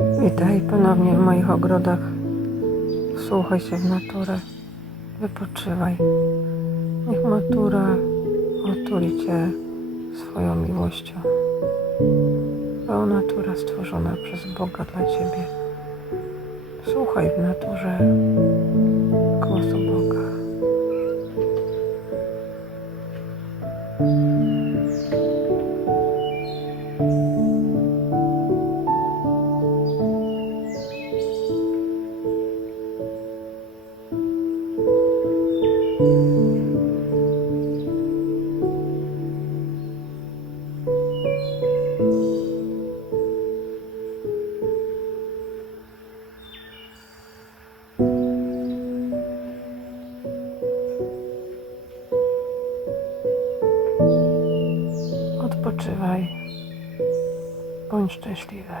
Witaj ponownie w moich ogrodach. Wsłuchaj się w naturę. Wypoczywaj. Niech natura otuli cię swoją miłością. Bo natura stworzona przez Boga dla ciebie. Słuchaj w naturze głosu Boga. Odpoczywaj. Bądź szczęśliwy.